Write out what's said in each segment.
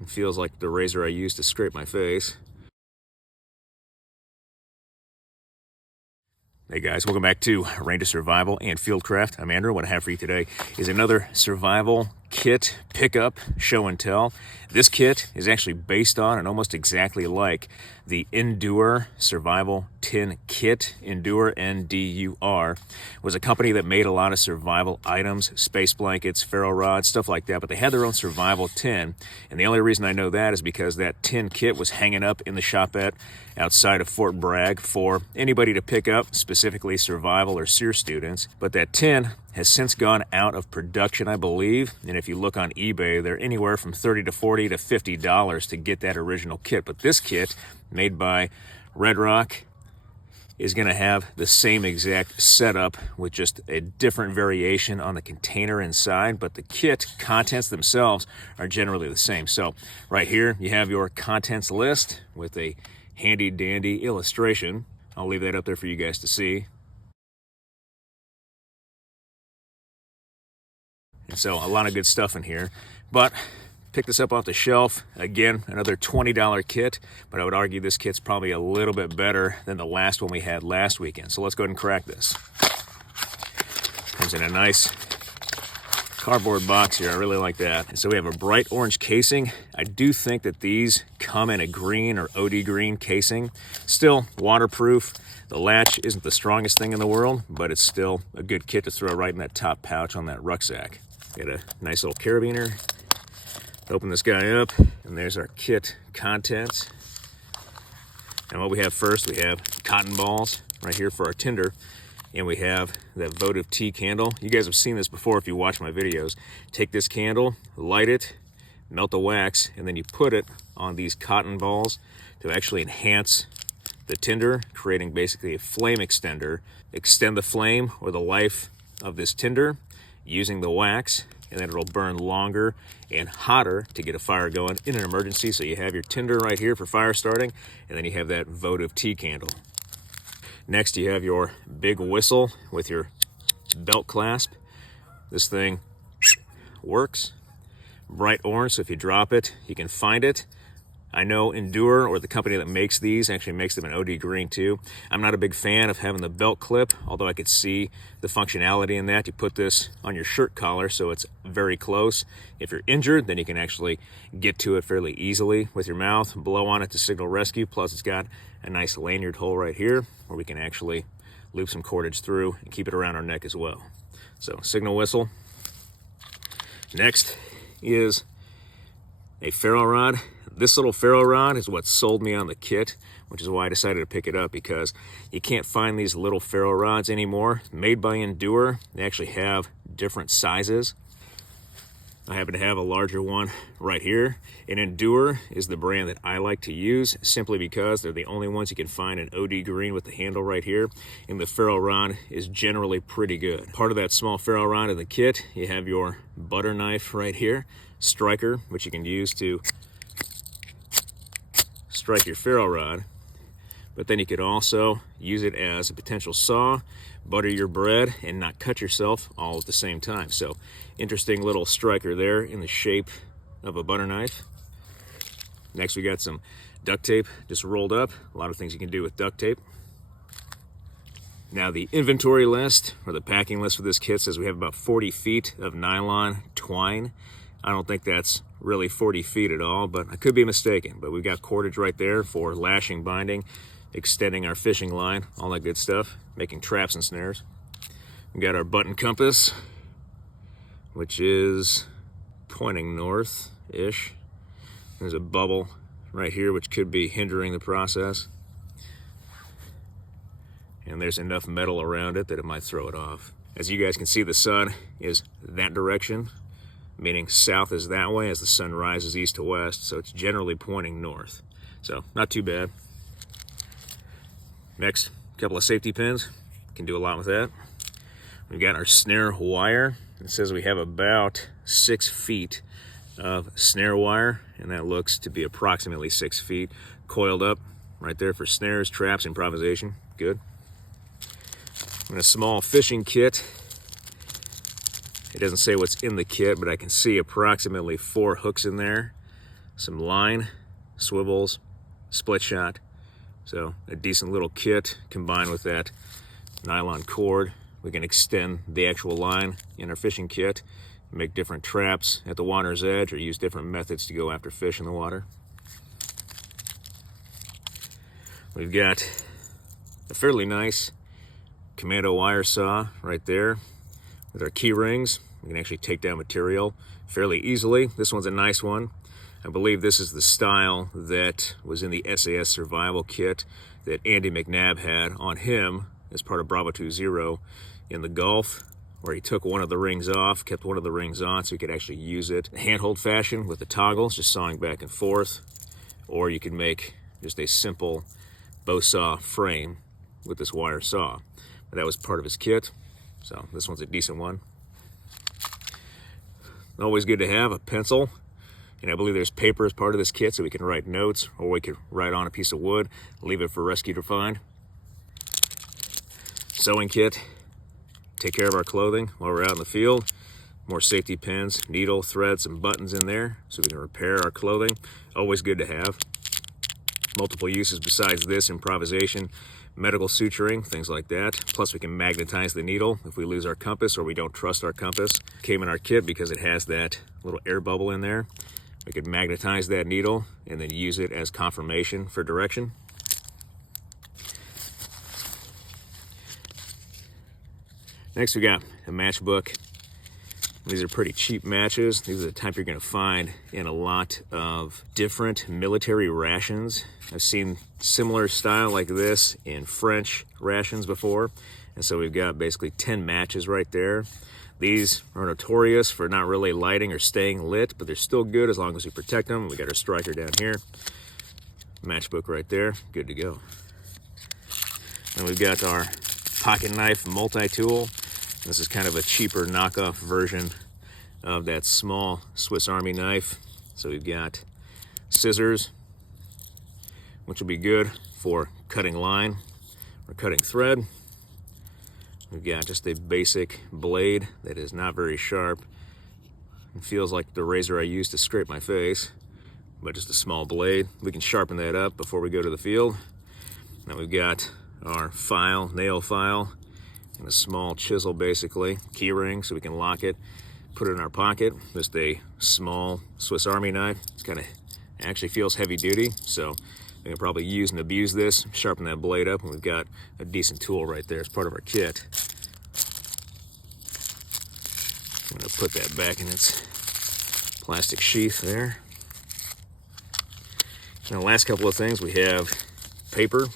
It feels like the razor I used to scrape my face. Hey guys, welcome back to Ranger Survival and Fieldcraft. I'm Andrew. What I have for you today is another survival kit pickup show and tell. This kit is actually based on and almost exactly like the Endure Survival Tin Kit. Endure, N-D-U-R, was a company that made a lot of survival items, space blankets, ferro rods, stuff like that, but they had their own survival tin. And the only reason I know that is because that tin kit was hanging up in the shopette outside of Fort Bragg for anybody to pick up, specifically survival or SEER students. But that tin has since gone out of production, I believe. And if you look on eBay, they're anywhere from $30 to $40 to $50 to get that original kit. But this kit, made by Red Rock, is going to have the same exact setup with just a different variation on the container inside, but the kit contents themselves are generally the same. So right here you have your contents list with a handy dandy illustration. I'll leave that up there for you guys to see. And so a lot of good stuff in here, but pick this up off the shelf. Again, another $20 kit, but I would argue this kit's probably a little bit better than the last one we had last weekend. So let's go ahead and crack this. Comes in a nice cardboard box here. I really like that. And so we have a bright orange casing. I do think that these come in a green or OD green casing. Still waterproof. The latch isn't the strongest thing in the world, but it's still a good kit to throw right in that top pouch on that rucksack. Got a nice little carabiner. Open this guy up, and there's our kit contents. And what we have first, we have cotton balls right here for our tinder, and we have that votive tea candle. You guys have seen this before if you watch my videos. Take this candle, light it, melt the wax, and then you put it on these cotton balls to actually enhance the tinder, creating basically a flame extender. Extend the flame or the life of this tinder using the wax, and then it'll burn longer and hotter to get a fire going in an emergency. So you have your tinder right here for fire starting, and then you have that votive tea candle. Next, you have your big whistle with your belt clasp. This thing works. Bright orange, so if you drop it, you can find it. I know Endure, or the company that makes these, actually makes them in OD green too. I'm not a big fan of having the belt clip, although I could see the functionality in that. You put this on your shirt collar so it's very close. If you're injured, then you can actually get to it fairly easily with your mouth, blow on it to signal rescue. Plus it's got a nice lanyard hole right here where we can actually loop some cordage through and keep it around our neck as well. So signal whistle. Next is a ferro rod. This little ferro rod is what sold me on the kit, which is why I decided to pick it up, because you can't find these little ferro rods anymore. Made by Endure, they actually have different sizes. I happen to have a larger one right here, and Endure is the brand that I like to use simply because they're the only ones you can find in OD green with the handle right here, and the ferro rod is generally pretty good. Part of that small ferro rod in the kit, you have your butter knife right here, striker, which you can use to strike your ferro rod, but then you could also use it as a potential saw, butter your bread, and not cut yourself all at the same time. So interesting little striker there in the shape of a butter knife. Next, we got some duct tape just rolled up. A lot of things you can do with duct tape. Now the inventory list, or the packing list for this kit, says we have about 40 feet of nylon twine. I don't think that's really 40 feet at all, but I could be mistaken. But we've got cordage right there for lashing, binding, extending our fishing line, all that good stuff, making traps and snares. We got our button compass, which is pointing north-ish. There's a bubble right here, which could be hindering the process. And there's enough metal around it that it might throw it off. As you guys can see, the sun is that direction, meaning south is that way as the sun rises east to west, so it's generally pointing north. So not too bad. Next, a couple of safety pins. Can do a lot with that. We've got our snare wire. It says we have about 6 feet of snare wire, and that looks to be approximately 6 feet coiled up right there for snares, traps, improvisation. Good. And a small fishing kit. It doesn't say what's in the kit, but I can see approximately 4 hooks in there. some line, swivels, split shot. So a decent little kit combined with that nylon cord. We can extend the actual line in our fishing kit, make different traps at the water's edge, or use different methods to go after fish in the water. We've got a fairly nice commando wire saw right there with our key rings. We can actually take down material fairly easily. This one's a nice one. I believe this is the style that was in the SAS survival kit that Andy McNabb had on him as part of Bravo 20 in the Gulf, where he took one of the rings off, kept one of the rings on so he could actually use it handhold fashion with the toggles, just sawing back and forth. Or you can make just a simple bow saw frame with this wire saw. But that was part of his kit, so this one's a decent one. Always good to have a pencil. And I believe there's paper as part of this kit so we can write notes, or we could write on a piece of wood, leave it for rescue to find. Sewing kit, take care of our clothing while we're out in the field. More safety pins, needle, thread, some buttons in there so we can repair our clothing. Always good to have. Multiple uses besides this: improvisation, medical suturing, things like that. Plus we can magnetize the needle if we lose our compass or we don't trust our compass. Came in our kit because it has that little air bubble in there. We could magnetize that needle and then use it as confirmation for direction. Next we got a matchbook. These are pretty cheap matches. These are the type you're going to find in a lot of different military rations. I've seen similar style like this in French rations before. And so we've got basically 10 matches right there. These are notorious for not really lighting or staying lit, but they're still good as long as we protect them. We got our striker down here. Matchbook right there, good to go. And we've got our pocket knife multi-tool. This is kind of a cheaper knockoff version of that small Swiss Army knife. So we've got scissors, which will be good for cutting line or cutting thread. We've got just a basic blade that is not very sharp. It feels like the razor I use to scrape my face, but just a small blade. We can sharpen that up before we go to the field. Now we've got our file, nail file, and a small chisel basically, key ring so we can lock it, put it in our pocket. Just a small Swiss Army knife. It's kind of, actually feels heavy duty, so we can probably use and abuse this, sharpen that blade up, and we've got a decent tool right there as part of our kit. I'm going to put that back in its plastic sheath there. Now the last couple of things, we have paper.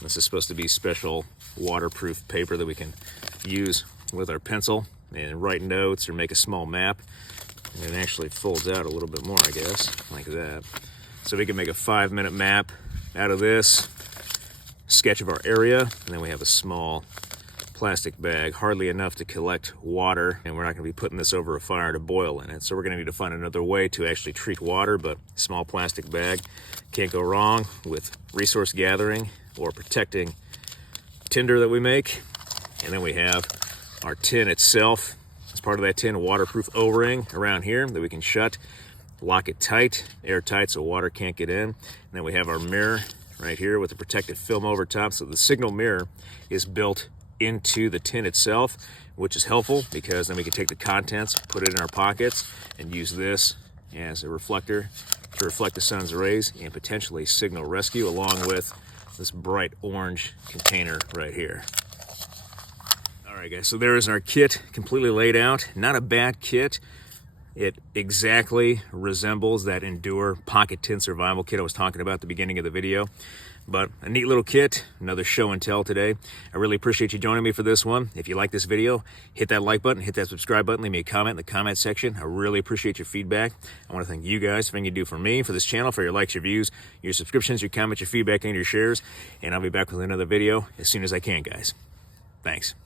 This is supposed to be special waterproof paper that we can use with our pencil and write notes or make a small map. And it actually folds out a little bit more, I guess, like that. So we can make a 5-minute map out of this, sketch of our area, and then we have a small plastic bag, hardly enough to collect water, and we're not going to be putting this over a fire to boil in it. So we're going to need to find another way to actually treat water, but small plastic bag. Can't go wrong with resource gathering or protecting tinder that we make. And then we have our tin itself. As part of that tin, a waterproof O-ring around here that we can shut, lock it tight, airtight so water can't get in. And then we have our mirror right here with the protective film over top. So the signal mirror is built into the tin itself, which is helpful because then we can take the contents, put it in our pockets, and use this as a reflector to reflect the sun's rays and potentially signal rescue, along with this bright orange container right here. All right, guys, so there is our kit completely laid out. Not a bad kit. It exactly resembles that Endure pocket tin survival kit I was talking about at the beginning of the video. But a neat little kit, another show and tell today. I really appreciate you joining me for this one. If you like this video, hit that like button, hit that subscribe button, leave me a comment in the comment section. I really appreciate your feedback. I want to thank you guys for everything you do for me, for this channel, for your likes, your views, your subscriptions, your comments, your feedback, and your shares. And I'll be back with another video as soon as I can, guys. Thanks.